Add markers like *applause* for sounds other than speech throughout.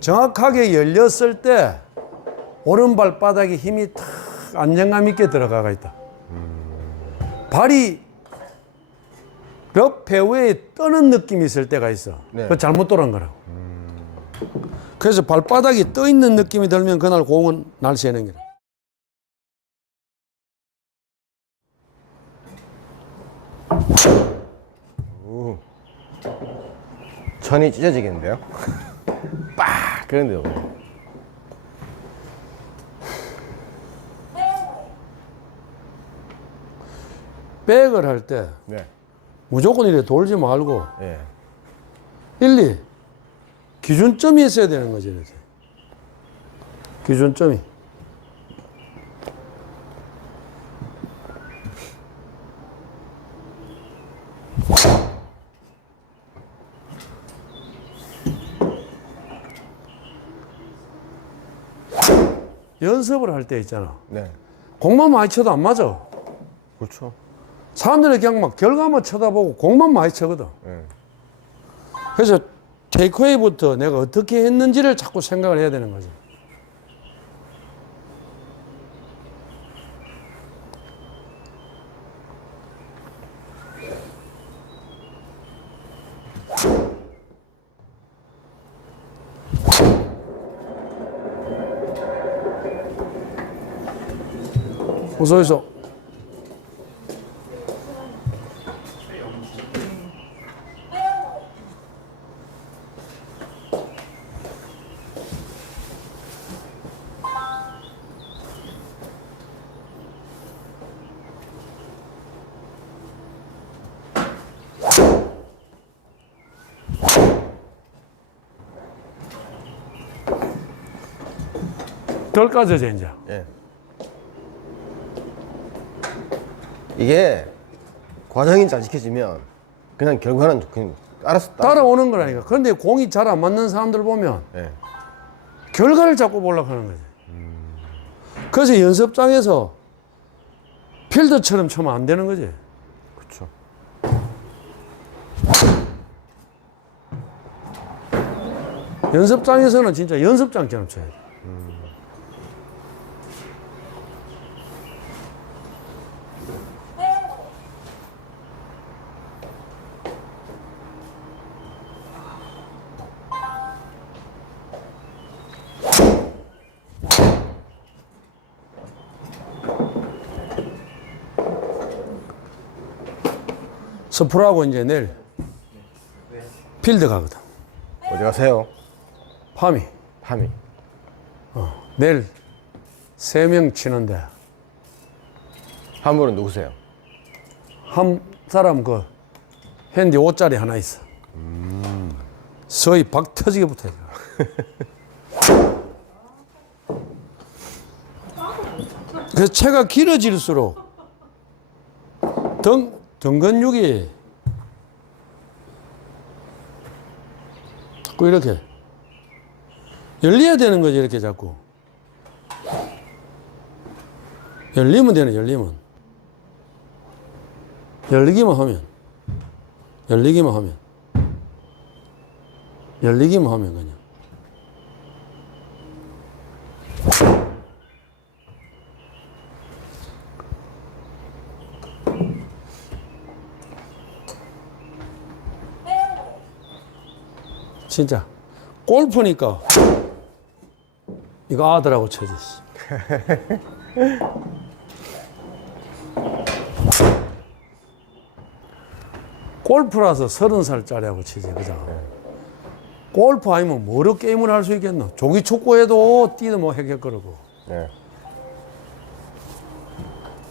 정확하게 열렸을 때 오른발 바닥에 힘이 탁 안정감 있게 들어가가 있다. 발이 벽 배우에 떠는 느낌이 있을 때가 있어. 네. 그 잘못 돌아간 거라고. 그래서 발바닥이 떠 있는 느낌이 들면 그날 공은 날씨에는 기라. 천이 찢어지겠는데요? 빡! 그런데요. 백을 할 때 네. 무조건 이렇게 돌지 말고 예. 1, 2 기준점이 있어야 되는 거지. 이렇게. 기준점이. 연습을 할 때 있잖아. 네. 공만 많이 쳐도 안 맞아. 그렇죠. 사람들이 그냥 막 결과만 쳐다보고 공만 많이 쳐거든. 예. 그래서 테이크웨이부터 내가 어떻게 했는지를 자꾸 생각을 해야 되는 거지. 어서 오소. 덜 까져져 이제. 예. 이게 과정이 잘 지켜지면 그냥 결과는 그냥 알아서 따. 따라오는 거라니까. 그런데 공이 잘 안 맞는 사람들 보면 예. 결과를 자꾸 보려고 하는 거지. 그래서 연습장에서 필드처럼 치면 안 되는 거지. 그렇죠. 연습장에서는 진짜 연습장처럼 쳐야 돼. 스프라고 이제 내일 필드 가거든. 어디 가세요? 밤이. 파미. 내일 세 명 치는데 한 분은 누구세요? 한 사람 그 핸디 5짜리 하나 있어. 서희 박 터지게 붙어 있어. *laughs* 그래서 채가 길어질수록 등, 등 근육이 자꾸 이렇게 열려야 되는 거지 이렇게 자꾸. 열리면 되네 열리면. 열리기만 하면. 열리기만 하면. 열리기만 하면 그냥 진짜 골프니까 이거 아들하고 쳐졌어 *laughs* 골프라서 서른 살짜리하고 치지, 그죠? 골프 아니면 뭐로 게임을 할 수 있겠노? 조기 축구해도 뛰도 뭐 해결거리고. 예.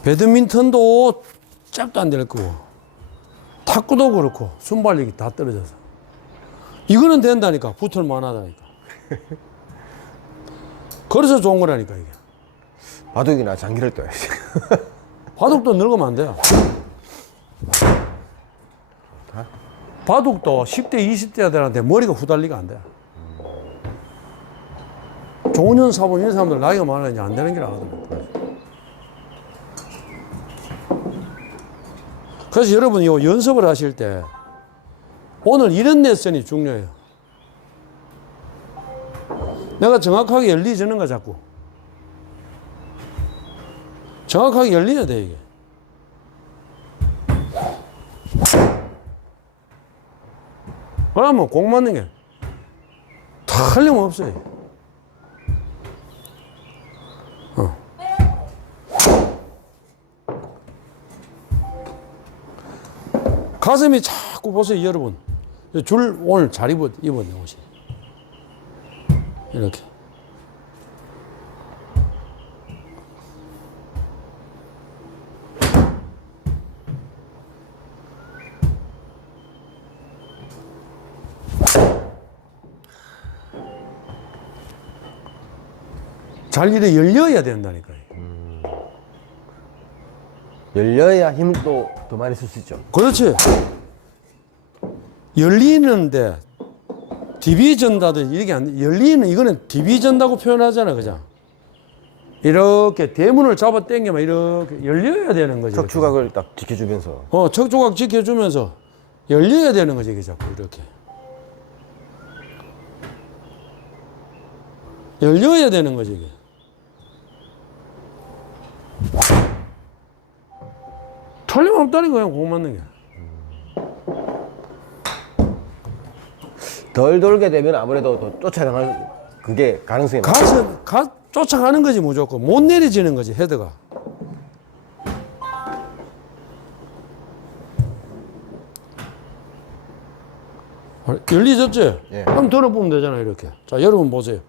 배드민턴도 짝도 안 될 거고. 탁구도 그렇고, 순발력이 다 떨어져서. 이거는 된다니까, 붙을만 하다니까. *laughs* 그래서 좋은 거라니까, 이게. 바둑이나 장기를 떠야지. *laughs* 바둑도 늙으면 안 돼요. 바둑도 10대, 20대들한테 머리가 후달리가 안 돼. 조년 사범 이런 사람들 나이가 많아 이제 안 되는 길 알거든. 그래서 여러분 요 연습을 하실 때 오늘 이런 레슨이 중요해요. 내가 정확하게 열리지는 거 자꾸. 정확하게 열려야 돼, 이게. 그러면 공 맞는 게 틀림없어요. 어. 가슴이 자꾸 보세요, 여러분. 줄 오늘 잘 입었, 입었네, 옷이. 이렇게. 잘 이래 열려야 된다니까요. 열려야 힘도 더 많이 쓸 수 있죠. 그렇지. 열리는데 전다도 이게 안 돼. 열리는 이거는 DB 전다고 표현하잖아, 그죠? 이렇게 대문을 잡아 당기면 이렇게 열려야 되는 거지. 척추각을 딱 지켜주면서 어, 척조각 지켜주면서 열려야 되는 거지, 이게 자꾸 이렇게. 열려야 되는 거지, 이게. 틀림없다는 거야, 공 맞는 게. 덜 돌게 되면 아무래도 더 쫓아나갈 그게 가능성이 많 가서, 가, 쫓아가는 거지, 무조건. 못 내려지는 거지, 헤드가. 열리졌지? 예. 한번 들어보면 되잖아, 이렇게. 자, 여러분 보세요.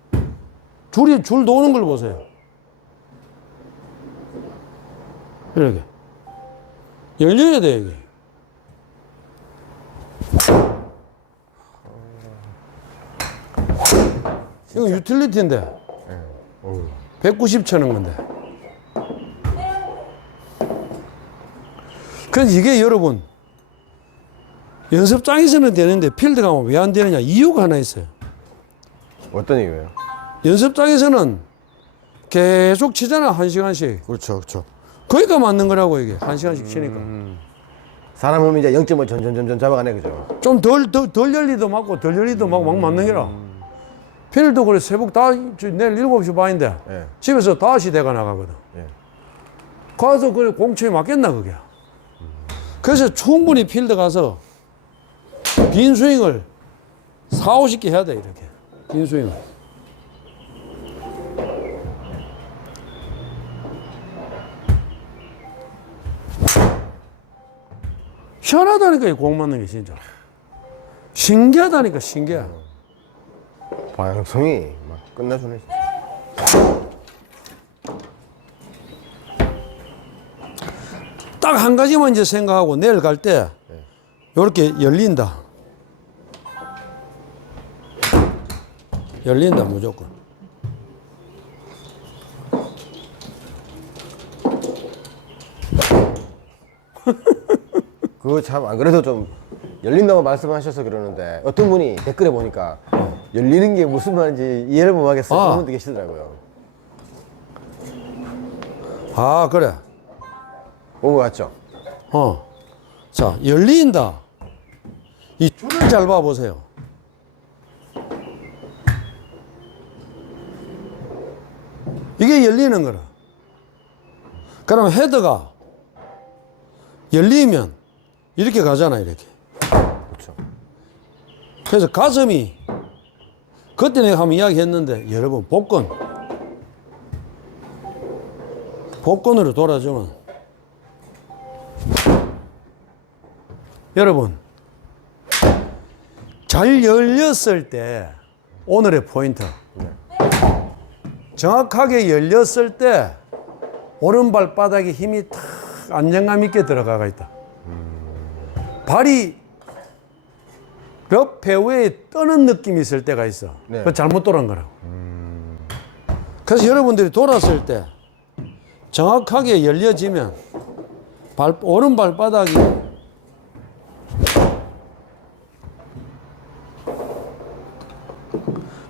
줄이, 줄 도는 걸 보세요. 이렇게. 열려야 돼, 이게. 이거 유틸리티인데. 190천 원 건데. 그래서 이게 여러분, 연습장에서는 되는데 필드 가면 왜 안 되느냐? 이유가 하나 있어요. 어떤 이유예요? 연습장에서는 계속 치잖아, 한 시간씩. 그렇죠, 그렇죠. 거기가 맞는 거라고, 이게. 한 시간씩 치니까. 사람 몸이 이제 0점을 점점점점 잡아가네 그죠? 좀 덜, 덜, 덜 열리도 맞고, 덜 열리도 맞고, 막 맞는 게라. 필드 그래, 새벽 다, 저 내일 7시 반인데, 예. 집에서 5시 대가 나가거든. 예. 가서 그래 공초에 맞겠나 그게. 그래서 충분히 필드 가서 빈 스윙을 4, 50개 해야 돼 이렇게. 빈 스윙을. 희한하다니까 이공 맞는 게 진짜. 신기하다니까 신기해. 방향성이 막 끝내주네. 진짜. 딱한 가지만 이제 생각하고 내일 갈때 이렇게 열린다. 열린다 무조건. *laughs* 그거 참 안 그래도 좀 열린다고 말씀하셔서 그러는데 어떤 분이 댓글에 보니까 열리는 게 무슨 말인지 이해를 못 하겠어 아. 그런 분도 계시더라고요. 아 그래. 본거 같죠? 어. 자 열린다. 이 줄을 잘 봐보세요. 이게 열리는 거라. 그럼 헤드가 열리면 이렇게 가잖아 이렇게. 그렇죠. 그래서 가슴이 그때 내가 한번 이야기했는데 여러분 복근 복근으로 돌아주면 여러분 잘 열렸을 때 오늘의 포인트. 정확하게 열렸을 때 오른발 바닥에 힘이 탁 안정감 있게 들어가가 있다. 발이 벽 배우에 떠는 느낌이 있을 때가 있어. 네. 그 잘못 돌아간 거라고. 그래서 여러분들이 돌았을 때 정확하게 열려지면 발, 오른 발바닥이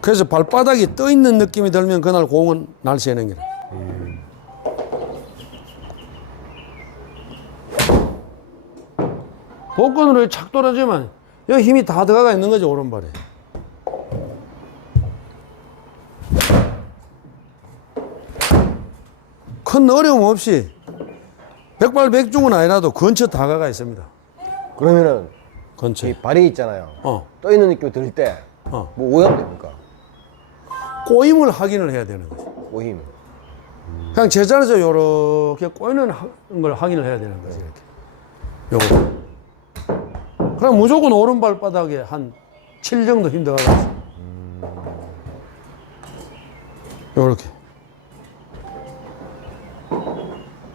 그래서 발바닥이 떠 있는 느낌이 들면 그날 공은 날씨에는 기라. 복근으로 착 떨어지면 여기 힘이 다 들어가 있는 거죠, 오른발에. 큰 어려움 없이 백발백중은 아니라도 근처 다가가 있습니다. 그러면은 근처. 발이 있잖아요. 어. 떠 있는 느낌 들 때, 어. 뭐 오염됩니까? 꼬임을 확인을 해야 되는 거죠. 오힘. 그냥 제자리에서 요렇게 꼬이는 걸 확인을 해야 되는 거죠. 이렇게. 요거. 그럼 무조건 오른발 바닥에 한 7 정도 힘 들어가서. 요렇게.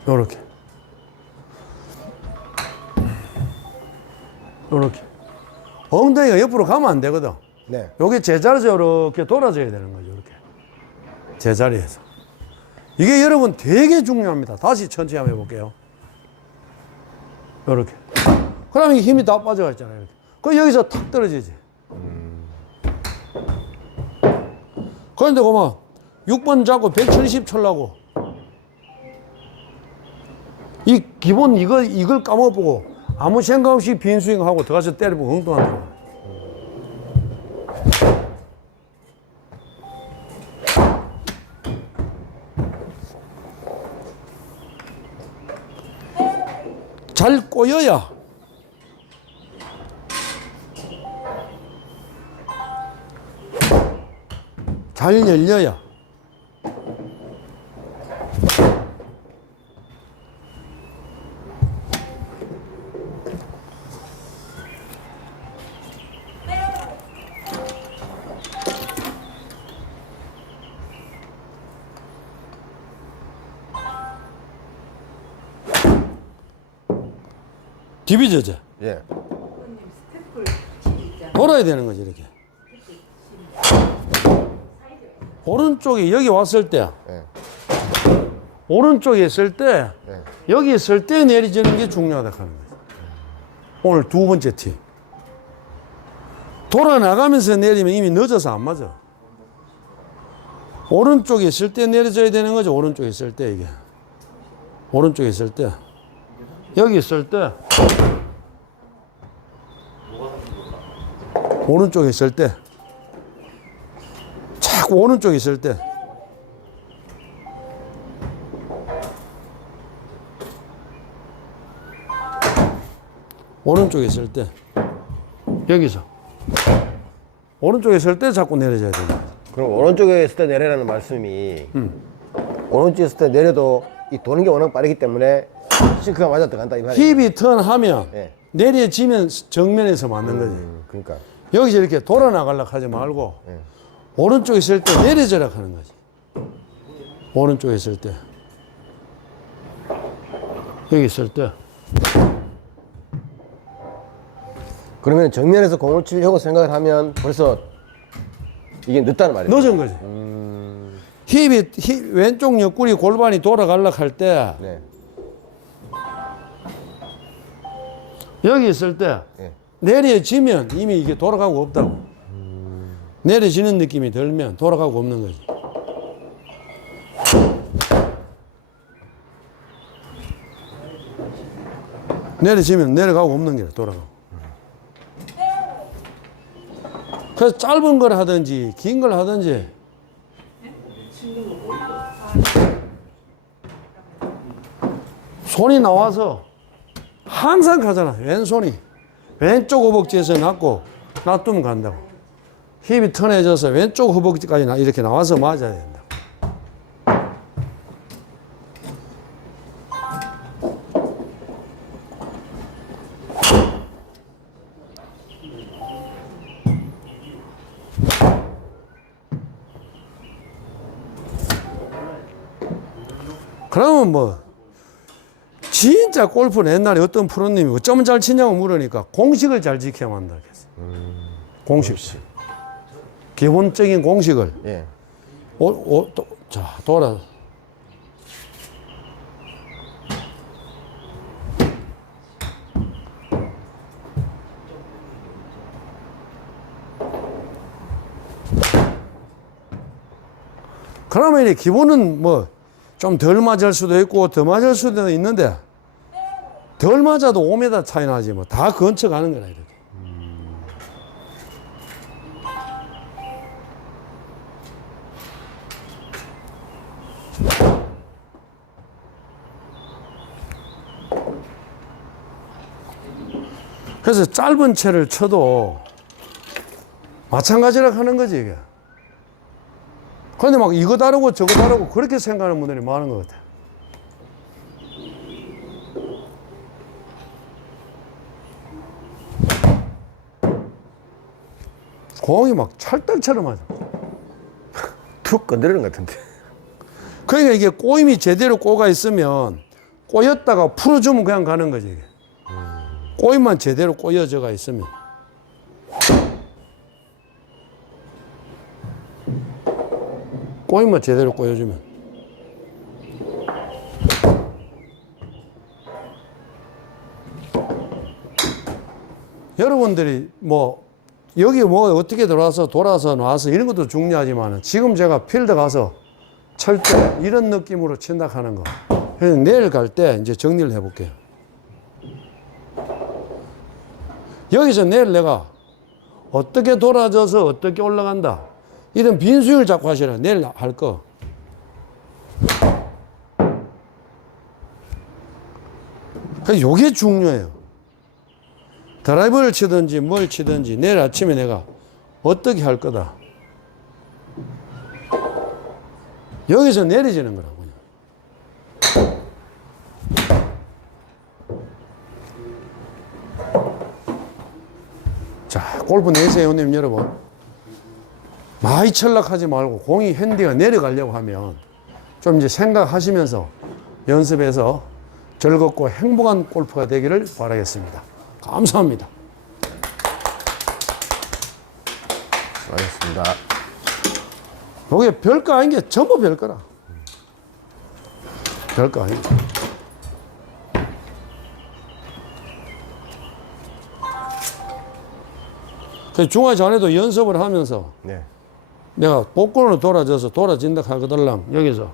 요렇게. 요렇게. 엉덩이가 옆으로 가면 안 되거든. 네. 여기 제자리에서 이렇게 돌아져야 되는 거죠. 이렇게. 제자리에서. 이게 여러분 되게 중요합니다. 다시 천천히 한번 해볼게요. 이렇게. 그러면 힘이 다 빠져가 있잖아요. 이렇게. 그 여기서 탁 떨어지지. 그런데 그만 6번 잡고 170 쳐려고 이 기본 이거 이걸 까먹어보고 아무 생각 없이 빈 스윙하고 들어가서 때리고 엉뚱한다. 잘 꼬여야 잘 열려야 디비저제 예. 돌아야 되는 거지 이렇게 오른쪽에 여기 왔을 때 예. 오른쪽에 있을 때 네. 여기 있을 때 내리지는 게 중요하다 하는 거죠 오늘 두 번째 팁 돌아 나가면서 내리면 이미 늦어서 안 맞아. 오른쪽에 있을 때 내려져야 되는 거죠 오른쪽에 있을 때 이게. 오른쪽에 있을 때. 여기 있을 때. 오른쪽에 있을 때 자꾸 오른쪽에 있을 때 오른쪽에 있을 때 여기서 오른쪽에 있을 때 자꾸 내려져야 됩니다. 그럼 오른쪽에 있을 때 내려라는 말씀이 음. 오른쪽에 있을 때 내려도 이 도는 게 워낙 빠르기 때문에 싱크가 맞아 들어간다 이 말이에요. 힙이 턴하면 예. 내려지면 정면에서 맞는 거지. 음, 그러니까 여기서 이렇게 돌아 나가려고 하지 말고 예. 오른쪽에 있을 때 내려져라 하는 거지. 오른쪽에 있을 때 여기 있을 때 그러면 정면에서 공을 치려고 생각을 하면 벌써 이게 늦다는 말이에요. 늦은 거지. 힙이 힙, 왼쪽 옆구리 골반이 돌아가려고 할때 네. 여기 있을 때 예. 내려지면 이미 이게 돌아가고 없다고. 내려지는 느낌이 들면 돌아가고 없는 거지. 내려지면 내려가고 없는 게 돌아가고. 그래서 짧은 걸 하든지 긴 걸 하든지 손이 나와서 항상 가잖아 왼손이 왼쪽 허벅지에서 낫고 놔두면 간다고 힙이 턴해져서 왼쪽 허벅지까지 나- 이렇게 나와서 맞아야 된다 그러면 뭐 진짜 골프는 옛날에 어떤 프로님이 어쩌면 잘 치냐고 물으니까 공식을 잘 지켜야 한다 그랬어. 공식. 기본적인 공식을. 예. 오, 오, 또, 자, 돌아. 그러면 이 기본은 뭐 좀 덜 맞을 수도 있고 더 맞을 수도 있는데 덜 맞아도 5m 차이 나지 뭐 다 근처 가는 거라 이렇 그래서 짧은 채를 쳐도 마찬가지라 하는 거지 이게. 근데 막 이거 다르고 저거 다르고 그렇게 생각하는 분들이 많은 것 같아. 공이 막 찰떡처럼 하죠. 툭 건드리는 것 같은데. 그러니까 이게 꼬임이 제대로 꼬가 있으면 꼬였다가 풀어주면 그냥 가는 거지. 이게. 꼬임만 제대로 꼬여져가 있으면. 꼬임만 제대로 꼬여주면. 여러분들이 뭐 여기 뭐 어떻게 들어와서 돌아서 나와서 이런 것도 중요하지만 지금 제가 필드 가서 칠때 이런 느낌으로 친다 하는 거. 그래서 내일 갈 때 이제 정리를 해볼게요. 여기서 내일 내가 어떻게 돌아져서 어떻게 올라간다. 이런 빈수율 잡고 하시라. 내일 할 거. 요게 중요해요. 드라이버를 치든지 뭘 치든지 내일 아침에 내가 어떻게 할 거다. 여기서 내려지는 거라고요. 자, 골프 내세요, 형님 여러분. 많이 철락하지 말고 공이 핸디가 내려가려고 하면 좀 이제 생각하시면서 연습해서 즐겁고 행복한 골프가 되기를 바라겠습니다. 감사합니다. 알겠습니다. 이게 별거 아닌 게 전부 별거라. 별거 아닌 그 중화 전에도 연습을 하면서 네. 내가 복근으로 돌아져서 돌아진다 하거들랑 여기서.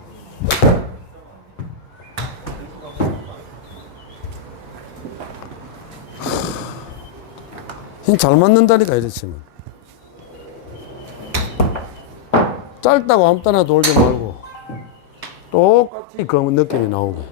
힘잘 맞는다니까 이랬지만. 짧다고 아무 따나 돌지 말고 똑같이 그 느낌이 나오고